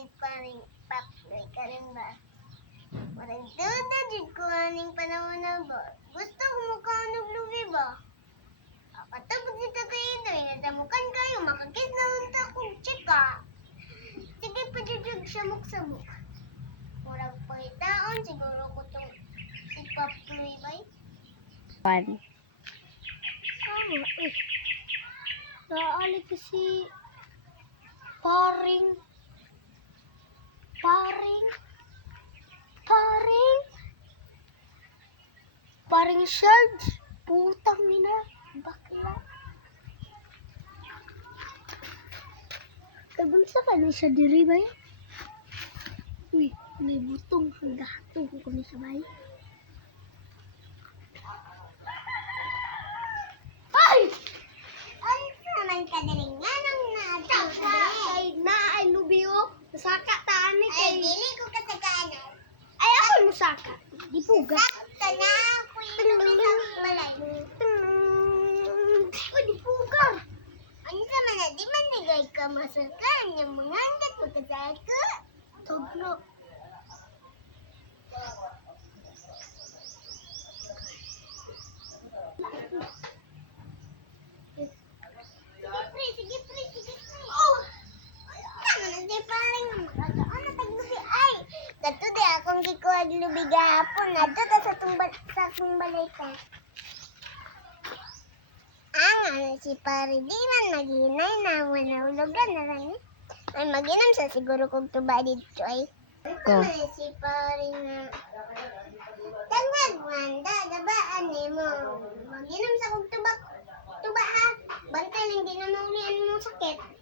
si paring Paploy ka rin ba? Parang duda, jud ko aning panahon na ba? Gusto ko mukha naglubi ba? Katapos dito kayo doy, nadamukan kayo, makakis na unta kong chika. Sige pa jud siya muksamuk. Murag pagitaon, siguro ko tong si Paploy ba? Pan. Naali kasi paring Sarge. Putang ina, bakla. Kabunsa ka ni siya diri ba? Uy, may butong gato ko kami sa bay. Ay! Ano naman ka diri nga nang ay lubio. Masaka taan ni kay. Ay, dili ko kasaganan. Ay, ako musaka. Di puga. Sakta na ako yung balay. Uy, di puga. Ano sa mana, di man nigay ka masakan yung mga handat mo kasaka. Togno. Sige, pre. Oh! Di paring ano taglubi ay. Dato di akong gikuha lubi gahapon. Dato ta sa balay ka. Ano si pare di man maghinay na manahulugan na lang eh. Ay maginam sa siguro kong tuba dito ay. Ko. Si pare na tangag wanda dabaan ni mo. Maginam sa kong tuba ha. Bantay lang di na maulian mo sakit.